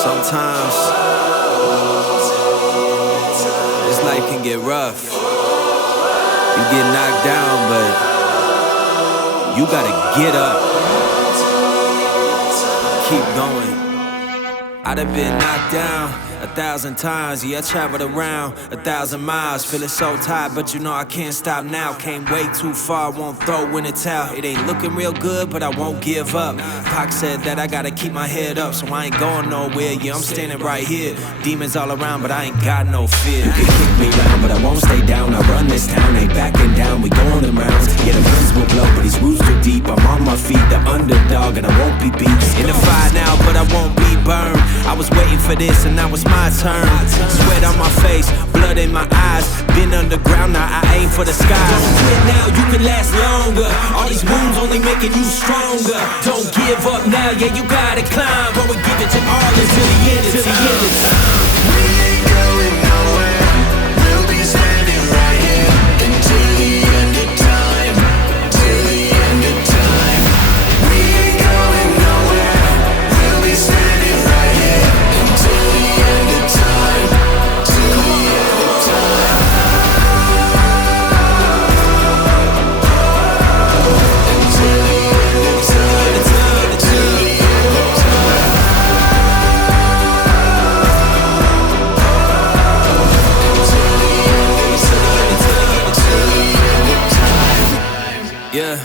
Sometimes this life can get rough. You get knocked down, but you gotta get up. Keep going. I done been knocked down 1,000 times, yeah, I traveled around 1,000 miles. Feeling so tired, but you know I can't stop now. Came way too far, won't throw in the towel. It ain't looking real good, but I won't give up. Pac said that I gotta keep my head up, so I ain't going nowhere, yeah, I'm standing right here. Demons all around, but I ain't got no fear. You can kick me round, but I won't stay down. I run this town, ain't backing down, we going them rounds. Yeah, the winds will blow, but these roots too deep. I'm on my feet, the underdog, and I won't be beat. In the fire now, but I won't be burned. I was waiting for this, and now it's my turn. Sweat on my face, blood in my eyes. Been underground, now I aim for the sky. Don't quit now, you can last longer. All these wounds only making you stronger. Don't give up now, yeah, you gotta climb. But we give it to all until the end, until the end of time. We ain't going nowhere. We'll be standing right here until the end of time. Till the end of time. We ain't going nowhere. We'll be standing right here until the end of time. Till the end of time. Until the end of time. Till the end of time. Yeah.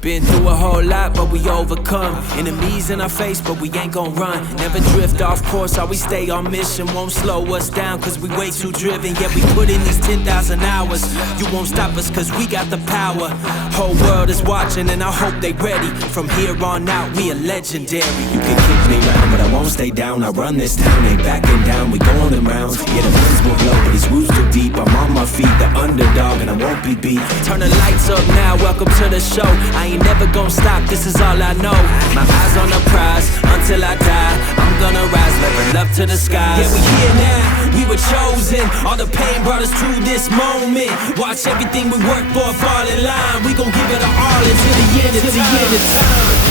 Been through a whole lot, but we overcome. Enemies in our face, but we ain't gon' run. Never drift off course, always stay on mission. Won't slow us down, cause we way too driven. Yeah, we put in these 10,000 hours. You won't stop us, cause we got the power. Whole world is watching, and I hope they ready. From here on out, we are legendary. You can kick me round, but I won't stay down. I run this town, ain't backing down, we going them rounds. Yeah, the winds will blow, but these roots too deep. I'm on my feet, the underdog, and I won't be beat. Turn the lights up now, welcome to the show. I ain't never gonna stop, this is all I know. My eyes on the prize, until I die. I'm gonna rise, level up to the skies. Yeah, we here now, we were chosen. All the pain brought us to this moment. Watch everything we work for fall in line. We gon' give it our all until the end of time.